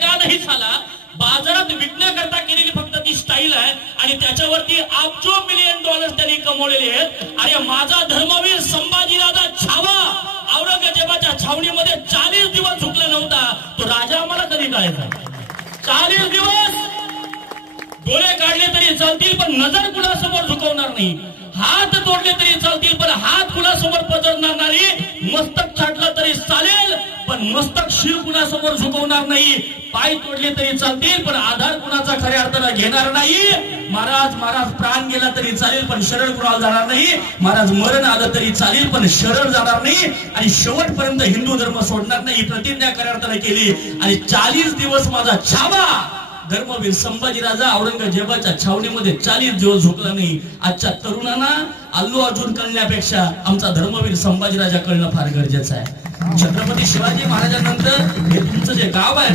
फायदा नाही झाला. बाजारात विकण्याकरता केलेली फक्त ती स्टाईल आहे आणि त्याच्यावरती अब्जो मिलियन डॉलर त्यांनी कमवलेले आहेत. अरे माझा धर्मवीर संभाजीराजा छावा औरंगजेबाच्या छावणीमध्ये चाळीस दिवस झुकला नव्हता. तो राजा आम्हाला कधी कळायचा चाळीस दिवस! डोळे काढले तरी चालतील पण नजर कुणासमोर झुकवणार नाही. हात तोडले तरी चालतील पण मस्तक शिर कुणासमोर झुकवणार नाही. पाय तोडले तरी चालतील पण आधार कुणाचा खऱ्या अर्थानं घेणार नाही? महाराज महाराज प्राण गेला तरी चालेल पण शरण कुणाला जाणार नाही? महाराज मरण आलं तरी चालेल पण शरण जाणार नाही. आणि शेवटपर्यंत हिंदू धर्म सोडणार नाही प्रतिज्ञा खऱ्या अर्थानं केली. आणि चाळीस दिवस माझा छावा. धर्मवीर संभाजी राजा औरंगजेबाच्या छावणीमध्ये चाळीस दिवस झोपला नाही. आजच्या तरुणांना अल्लू अर्जुन कळण्यापेक्षा आमचा धर्मवीर संभाजी राजा कळणं फार गरजेचं आहे. छत्रपती शिवाजी महाराजांनंतर हे तुमचं जे गाव आहे